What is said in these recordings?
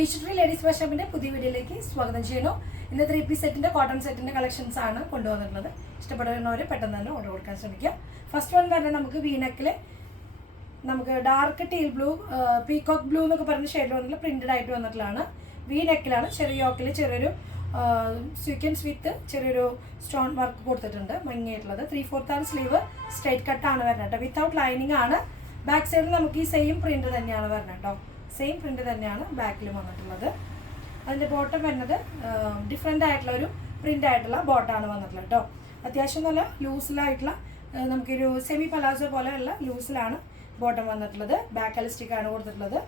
Vishnu ladies വർഷപ്പിന്റെ പുതിയ വീഡിയോയിലേക്ക് സ്വാഗതം ചെയ്യുന്നു. ഇന്ന് ത്രീ പീസ് സെറ്റിന്റെ കോട്ടൺ സെറ്റിന്റെ കളക്ഷൻസ് ആണ് കൊണ്ടുവന്നിട്ടുള്ളത്. ഇഷ്ടപ്പെടുന്നവർ പെട്ടെന്ന് തന്നെ ഓർഡർ കൊടുക്കാൻ ശ്രമിക്കുക. ഫസ്റ്റ് വൺ തന്നെ നമുക്ക് വീനക്കിൽ നമുക്ക് dark teal blue peacock blue എന്നൊക്കെ പറഞ്ഞ ഷെയ്ഡിൽ വന്നിട്ടുള്ള പ്രിന്റഡ് ആയിട്ട് വന്നിട്ടുള്ളതാണ്. വീനക്കിലാണ് ചെറിയ യോക്കിൽ ചെറിയൊരു സ്വീക്കൻസ് വിത്ത് ചെറിയൊരു സ്റ്റോൺ വർക്ക് കൊടുത്തിട്ടുണ്ട് മങ്ങിയിട്ടുള്ളത് ത്രീ ഫോർത്ത് ആണ് സ്ലീവ് സ്ട്രൈറ്റ് കട്ടാണ് വരുന്നത് വിത്തൗട്ട് ലൈനിങ് ആണ്. ബാക്ക് സൈഡിൽ നമുക്ക് ഈ സെയിം പ്രിന്റ് തന്നെയാണ് വരുന്നത് കേട്ടോ. സെയിം പ്രിന്റ് തന്നെയാണ് ബാക്കിലും വന്നിട്ടുള്ളത്. അതിന്റെ ബോട്ടം വരുന്നത് ഡിഫറെന്റ് ആയിട്ടുള്ള ഒരു പ്രിന്റ് ആയിട്ടുള്ള ബോട്ടാണ് വന്നിട്ടുള്ളത് കേട്ടോ അത്യാവശ്യം നല്ല ലൂസിലായിട്ടുള്ള നമുക്കൊരു സെമി പലാസോ പോലെയുള്ള ലൂസിലാണ് ബോട്ടം വന്നിട്ടുള്ളത്. ബാക്ക് എലസ്റ്റിക് ആണ് കൊടുത്തിട്ടുള്ളത്.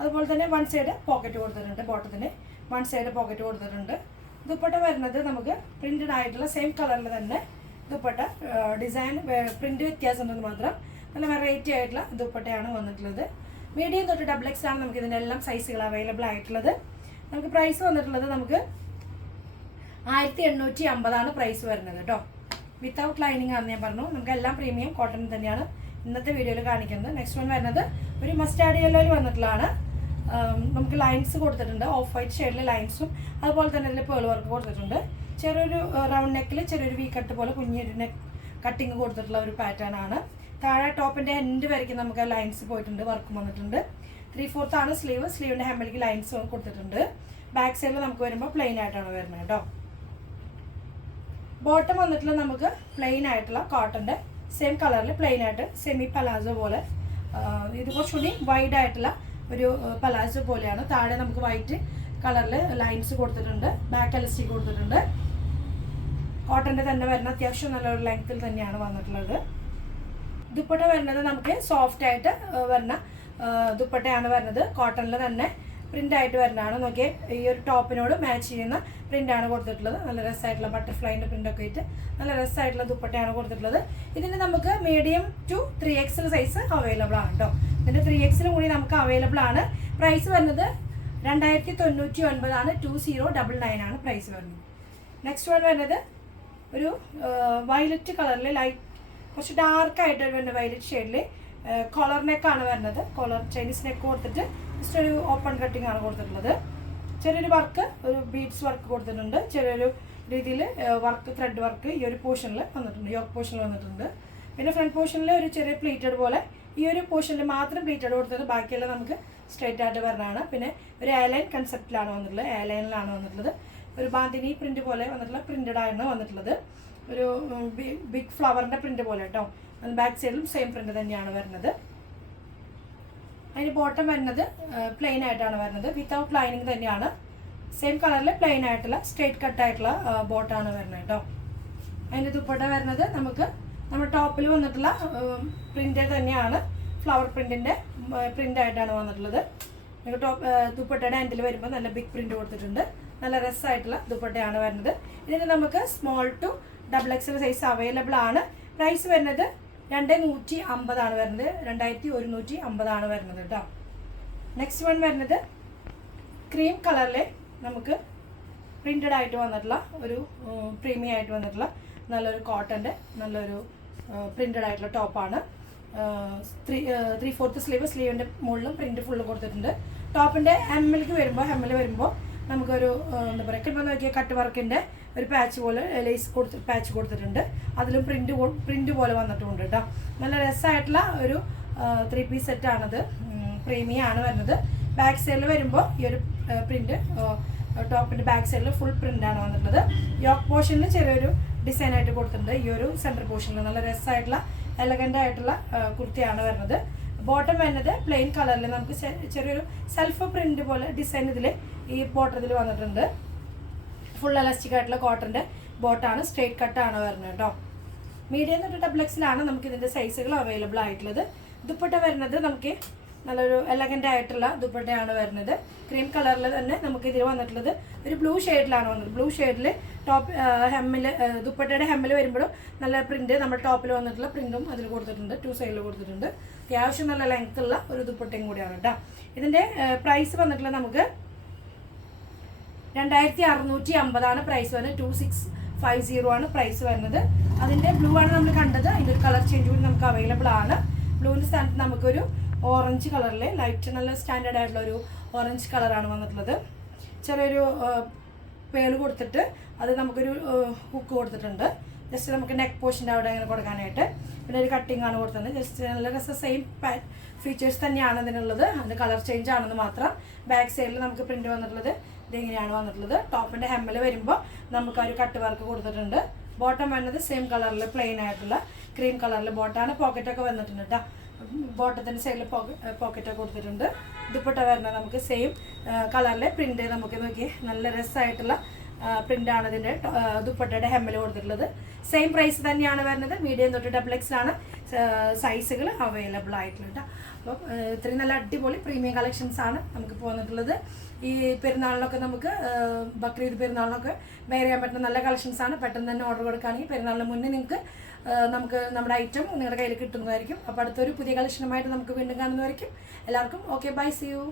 അതുപോലെ തന്നെ വൺ സൈഡ് പോക്കറ്റ് കൊടുത്തിട്ടുണ്ട് ബോട്ടത്തിന് വൺ സൈഡ് പോക്കറ്റ് കൊടുത്തിട്ടുണ്ട്. ദുപ്പട്ട വരുന്നത് നമുക്ക് പ്രിന്റഡ് ആയിട്ടുള്ള സെയിം കളറിൽ തന്നെ ദുപ്പട്ട ഡിസൈൻ പ്രിന്റ് വ്യത്യാസം ഉണ്ടെന്ന് മാത്രം. നല്ല വെറൈറ്റി ആയിട്ടുള്ള ദുപ്പട്ടയാണ് വന്നിട്ടുള്ളത്. മീഡിയം തൊട്ട് ഡബിൾ എക്സ് ആണ് നമുക്ക് ഇതിന്റെ എല്ലാം സൈസുകൾ അവൈലബിൾ ആയിട്ടുള്ളത്. നമുക്ക് പ്രൈസ് വന്നിട്ടുള്ളത് നമുക്ക് ആയിരത്തി എണ്ണൂറ്റി അമ്പതാണ് പ്രൈസ് വരുന്നത് കേട്ടോ വിത്തൗട്ട് ലൈനിങ് ആണെന്ന് ഞാൻ പറഞ്ഞു. നമുക്ക് എല്ലാം പ്രീമിയം കോട്ടൺ തന്നെയാണ് ഇന്നത്തെ വീഡിയോയിൽ കാണിക്കുന്നത്. നെക്സ്റ്റ് വൺ വരുന്നത് ഒരു മസ്റ്റാർഡ് യെല്ലോയിൽ വന്നിട്ടുള്ളതാണ്. നമുക്ക് ലൈൻസ് കൊടുത്തിട്ടുണ്ട്. ഓഫ് വൈറ്റ് ഷെയ്ഡിൽ ലൈൻസും അതുപോലെ തന്നെ ഇതിൽ പേൾ വർക്ക് കൊടുത്തിട്ടുണ്ട്. ചെറിയൊരു റൗണ്ട് നെക്കിൽ ചെറിയൊരു വി കട്ട് പോലെ കുഞ്ഞൊരു കട്ടിങ് കൊടുത്തിട്ടുള്ള ഒരു പാറ്റേൺ ആണ്. താഴെ ടോപ്പിന്റെ എൻഡ് വരയ്ക്കും നമുക്ക് ലൈൻസ് പോയിട്ടുണ്ട് വർക്കും വന്നിട്ടുണ്ട്. ത്രീ ഫോർത്ത് ആണ് സ്ലീവ് സ്ലീവിന്റെ ഹെമ്മിലേക്ക് ലൈൻസ് കൊടുത്തിട്ടുണ്ട്. ബാക്ക് സൈഡിൽ നമുക്ക് വരുമ്പോൾ പ്ലെയിൻ ആയിട്ടാണ് വരുന്നത് കേട്ടോ ബോട്ടം വന്നിട്ടുള്ള നമുക്ക് പ്ലെയിൻ ആയിട്ടുള്ള കോട്ടന്റെ സെയിം കളറിൽ പ്ലെയിൻ ആയിട്ട് സെമി പലാസോ പോലെ ഇത് കുറച്ചുകൂടി വൈഡ് ആയിട്ടുള്ള ഒരു പലാസോ പോലെയാണ്. താഴെ നമുക്ക് വൈറ്റ് കളറിൽ ലൈൻസ് കൊടുത്തിട്ടുണ്ട്. ബാക്ക് എലസ്റ്റിക് കൊടുത്തിട്ടുണ്ട്. കോട്ടന്റെ തന്നെ വരുന്ന അത്യാവശ്യം നല്ലൊരു ലെങ്ത്തിൽ തന്നെയാണ് വന്നിട്ടുള്ളത്. ദുപ്പട്ട വരുന്നത് നമുക്ക് സോഫ്റ്റ് ആയിട്ട് വരുന്ന ദുപ്പട്ടയാണ് വരുന്നത്. കോട്ടണിൽ തന്നെ പ്രിന്റ് ആയിട്ട് വരുന്നതാണ്. നോക്കിയേ ഈ ഒരു ടോപ്പിനോട് മാച്ച് ചെയ്യുന്ന പ്രിന്റ് ആണ് കൊടുത്തിട്ടുള്ളത്. നല്ല രസമായിട്ടുള്ള ബട്ടർഫ്ലൈന്റെ ഒക്കെ ആയിട്ട് നല്ല രസമായിട്ടുള്ള ദുപ്പട്ടയാണ് കൊടുത്തിട്ടുള്ളത്. ഇതിന് നമുക്ക് medium to three XL size available ആണ് കേട്ടോ ഇതിന്റെ ത്രീ എക്സിലും കൂടി നമുക്ക് അവൈലബിൾ ആണ്. പ്രൈസ് വരുന്നത് രണ്ടായിരത്തി തൊണ്ണൂറ്റി ഒൻപതാണ് ടു സീറോ ഡബിൾ നയൻ ആണ് പ്രൈസ് വരുന്നത്. നെക്സ്റ്റ് വൺ വരുന്നത് ഒരു വയലറ്റ് കളറിൽ ലൈറ്റ് കുറച്ച് ഡാർക്ക് ആയിട്ട് വരുന്ന വയലറ്റ് ഷെയ്ഡിൽ കോളർ നെക്കാണ് വരുന്നത്. കോളർ ചൈനീസ് നെക്ക് കൊടുത്തിട്ട് ജസ്റ്റ് ഒരു ഓപ്പൺ കട്ടിംഗ് ആണ് കൊടുത്തിട്ടുള്ളത്. ചെറിയൊരു വർക്ക് ഒരു ബീഡ്സ് വർക്ക് കൊടുത്തിട്ടുണ്ട്. ചെറിയൊരു രീതിയിൽ വർക്ക് ത്രെഡ് വർക്ക് ഈ ഒരു പോർഷനിൽ വന്നിട്ടുണ്ട്. യോക്ക് പോർഷനിൽ വന്നിട്ടുണ്ട്. പിന്നെ ഫ്രണ്ട് പോർഷനിൽ ഒരു ചെറിയ പ്ലീറ്റഡ് പോലെ ഈ ഒരു പോർഷനിൽ മാത്രം പ്ലീറ്റഡ് കൊടുത്തത് ബാക്കിയെല്ലാം നമുക്ക് സ്ട്രൈറ്റ് ആയിട്ട് വരുന്നതാണ് പിന്നെ ഒരു എയർലൈൻ കൺസെപ്റ്റിലാണ് വന്നിട്ടുള്ളത്. എയർലൈനിലാണ് വന്നിട്ടുള്ളത്. ഒരു ബാന്തിനി പ്രിന്റ് പോലെ വന്നിട്ടുള്ള പ്രിന്റഡ് ആണ് വന്നിട്ടുള്ളത്. ഒരു ബിഗ് ഫ്ലവറിന്റെ പ്രിന്റ് പോലെ കേട്ടോ ബാക്ക് സൈഡിലും സെയിം പ്രിന്റ് തന്നെയാണ് വരുന്നത്. അതിന് ബോട്ടം വരുന്നത് പ്ലെയിൻ ആയിട്ടാണ് വരുന്നത്. വിത്തൗട്ട് ലൈനിങ് തന്നെയാണ്. സെയിം കളറിൽ പ്ലെയിൻ ആയിട്ടുള്ള സ്ട്രേറ്റ് കട്ട് ആയിട്ടുള്ള ബോട്ടാണ് വരുന്നത് കേട്ടോ അതിന്റെ ദുപ്പട്ട വരുന്നത് നമുക്ക് നമ്മുടെ ടോപ്പിൽ വന്നിട്ടുള്ള പ്രിന്റ് തന്നെയാണ്. ഫ്ലവർ പ്രിന്റിന്റെ പ്രിന്റ് ആയിട്ടാണ് വന്നിട്ടുള്ളത്. ടോപ്പ് ദുപ്പട്ടയുടെ ആൻഡിൽ വരുമ്പോൾ നല്ല ബിഗ് പ്രിന്റ് കൊടുത്തിട്ടുണ്ട്. നല്ല രസമായിട്ടുള്ള ദുപ്പട്ടയാണ് വരുന്നത്. ഇതിന് നമുക്ക് small to double XL size available ആണ്. പ്രൈസ് വരുന്നത് രണ്ട് നൂറ്റി അമ്പതാണ് വരുന്നത്. രണ്ടായിരത്തി ഒരുന്നൂറ്റി അമ്പതാണ് വരുന്നത് കേട്ടോ നെക്സ്റ്റ് വൺ വരുന്നത് ക്രീം കളറിൽ നമുക്ക് പ്രിന്റഡ് ആയിട്ട് വന്നിട്ടുള്ള ഒരു പ്രീമിയം ആയിട്ട് വന്നിട്ടുള്ള നല്ലൊരു കോട്ടന്റെ നല്ലൊരു പ്രിന്റഡ് ആയിട്ടുള്ള ടോപ്പാണ് ത്രീ ത്രീ ഫോർത്ത് സ്ലീവ് സ്ലീവിന്റെ മുകളിലും പ്രിന്റ് ഫുള്ള് കൊടുത്തിട്ടുണ്ട്. ടോപ്പിന്റെ എമ്മിലേക്ക് വരുമ്പോൾ എമ്മിൽ വരുമ്പോൾ നമുക്കൊരു എന്താ പറയുക ഇപ്പം നോക്കിയാൽ കട്ട് വർക്കിന്റെ ഒരു പാച്ച് പോലെ ലേസ് കൊടുത്ത് പാച്ച് കൊടുത്തിട്ടുണ്ട്. അതിലും പ്രിന്റ് പ്രിന്റ് പോലെ വന്നിട്ടുണ്ട് കേട്ടോ നല്ല രസമായിട്ടുള്ള ഒരു ത്രീ പീസ് സെറ്റാണത് പ്രീമിയം ആണ് വരുന്നത്. ബാക്ക് സൈഡിൽ വരുമ്പോൾ ഈ ഒരു പ്രിന്റ് ടോപ്പിന്റെ ബാക്ക് സൈഡിൽ ഫുൾ പ്രിന്റാണ് വന്നിട്ടുള്ളത്. യോക്ക് പോർഷനിൽ ചെറിയൊരു ഡിസൈൻ ആയിട്ട് കൊടുത്തിട്ടുണ്ട്. ഈ ഒരു സെന്റർ പോർഷനിൽ നല്ല രസമായിട്ടുള്ള എലഗന്റ് ആയിട്ടുള്ള കുർത്തിയാണ് വരുന്നത്. ബോട്ടം വരുന്നത് പ്ലെയിൻ കളറിൽ നമുക്ക് ചെറിയൊരു സെൽഫ് പ്രിന്റ് പോലെ ഡിസൈൻ ഇതിൽ ഈ ബോട്ടത്തിൽ വന്നിട്ടുണ്ട്. ഫുൾ എലാസ്റ്റിക് ആയിട്ടുള്ള കോട്ടന്റെ ബോട്ടാണ് സ്ട്രേറ്റ് കട്ടാണ് വരുന്നത് കേട്ടോ. മീഡിയം തൊട്ട് ഡബിൾ എക്സിലാണ് നമുക്ക് ഇതിന്റെ സൈസുകൾ അവൈലബിൾ ആയിട്ടുള്ളത്. ദുപ്പട്ട വരുന്നത് നമുക്ക് നല്ലൊരു എലഗന്റ് ആയിട്ടുള്ള ദുപ്പട്ടയാണ് വരുന്നത്. ക്രീം കളറിൽ തന്നെ നമുക്ക് ഇതിൽ വന്നിട്ടുള്ളത് ഒരു ബ്ലൂ ഷെയ്ഡിലാണ് വന്നത്. ബ്ലൂ ഷെയ്ഡിൽ ടോപ്പ് ഹെമ്മിൽ ദുപ്പട്ടയുടെ ഹെമ്മിൽ വരുമ്പോഴും നല്ല പ്രിന്റ് നമ്മുടെ ടോപ്പിൽ വന്നിട്ടുള്ള പ്രിന്റും അതിൽ കൊടുത്തിട്ടുണ്ട്. ടു സൈഡിൽ കൊടുത്തിട്ടുണ്ട്. അത്യാവശ്യം നല്ല ലെങ്ത് ഉള്ള ഒരു ദുപ്പട്ടയും കൂടിയാണ് കേട്ടോ ഇതിന്റെ പ്രൈസ് വന്നിട്ടുള്ളത് നമുക്ക് രണ്ടായിരത്തി അറുന്നൂറ്റി അമ്പതാണ് പ്രൈസ് വരുന്നത്. ടു സിക്സ് ഫൈവ് സീറോ ആണ് പ്രൈസ് വരുന്നത്. അതിന്റെ ബ്ലൂ ആണ് നമ്മൾ കണ്ടത്. അതിന്റെ ഒരു കളർ ചേഞ്ച് കൂടി നമുക്ക് അവൈലബിൾ ആണ്. ബ്ലൂവിന്റെ സ്ഥാനത്ത് നമുക്കൊരു ഓറഞ്ച് കളറിലെ ലൈറ്റ് നല്ല സ്റ്റാൻഡേർഡ് ആയിട്ടുള്ള ഒരു ഓറഞ്ച് കളറാണ് വന്നിട്ടുള്ളത്. ചെറിയൊരു പേൾ കൊടുത്തിട്ട് അത് നമുക്കൊരു ഹുക്ക് കൊടുത്തിട്ടുണ്ട്. ജസ്റ്റ് നമുക്ക് നെക്ക് പോർഷന്റെ അവിടെ അങ്ങനെ കൊടുക്കാനായിട്ട്. പിന്നെ ഒരു കട്ടിംഗ് ആണ് കൊടുത്തത് ജസ്റ്റ് നല്ല രസം സെയിം ഫീച്ചേഴ്സ് തന്നെയാണ് അതിനുള്ളത് അതിന്റെ കളർ ചേഞ്ച് ആണെന്ന് മാത്രം. ബാക്ക് സൈഡിൽ നമുക്ക് പ്രിന്റ് വന്നിട്ടുള്ളത്. ഇതെങ്ങനെയാണ് വന്നിട്ടുള്ളത്. ടോപ്പിന്റെ ഹെമ്മൽ വരുമ്പോൾ നമുക്ക് ആ ഒരു കട്ട് വർക്ക് കൊടുത്തിട്ടുണ്ട്. ബോട്ടം വരുന്നത് സെയിം കളറിൽ പ്ലെയിൻ ആയിട്ടുള്ള ക്രീം കളറിൽ ബോട്ടാണ് പോക്കറ്റൊക്കെ വന്നിട്ടുണ്ട് കേട്ടോ ബോട്ടത്തിന്റെ സൈഡിൽ പോക്കറ്റ് കൊടുത്തിട്ടുണ്ട്. ദുപ്പട്ട വരുന്ന നമുക്ക് സെയിം കളറിലെ പ്രിന്റ് നമുക്ക് നോക്കി നല്ല രസമായിട്ടുള്ള പ്രിന്റാണ് ഇതിന്റെ ദുപ്പട്ടയുടെ ഹെമ്മൽ കൊടുത്തിട്ടുള്ളത്. സെയിം പ്രൈസ് തന്നെയാണ് വരുന്നത്. മീഡിയം തൊട്ട് ഡബിൾ ആണ് സൈസുകൾ അവൈലബിൾ ആയിട്ടുള്ളത് അപ്പോൾ ഇത്രയും നല്ല അടിപൊളി പ്രീമിയം കളക്ഷൻസ് ആണ് നമുക്ക് പോന്നിട്ടുള്ളത്. ഈ പെരുന്നാളിനൊക്കെ നമുക്ക് ബക്രീദ് പെരുന്നാളിനൊക്കെ വെയർ ചെയ്യാൻ പറ്റുന്ന നല്ല കളക്ഷൻസ് ആണ്. പെട്ടെന്ന് തന്നെ ഓർഡർ കൊടുക്കുകയാണെങ്കിൽ പെരുന്നാളിന് മുന്നേ നിങ്ങൾക്ക് നമുക്ക് നമ്മുടെ ഐറ്റം നിങ്ങളുടെ കയ്യിൽ കിട്ടുന്നതായിരിക്കും. അപ്പോൾ അടുത്തൊരു പുതിയ കളക്ഷനുമായിട്ട് നമുക്ക് വീണ്ടും കാണുന്നതായിരിക്കും. എല്ലാവർക്കും ഓക്കെ ബൈ സി യു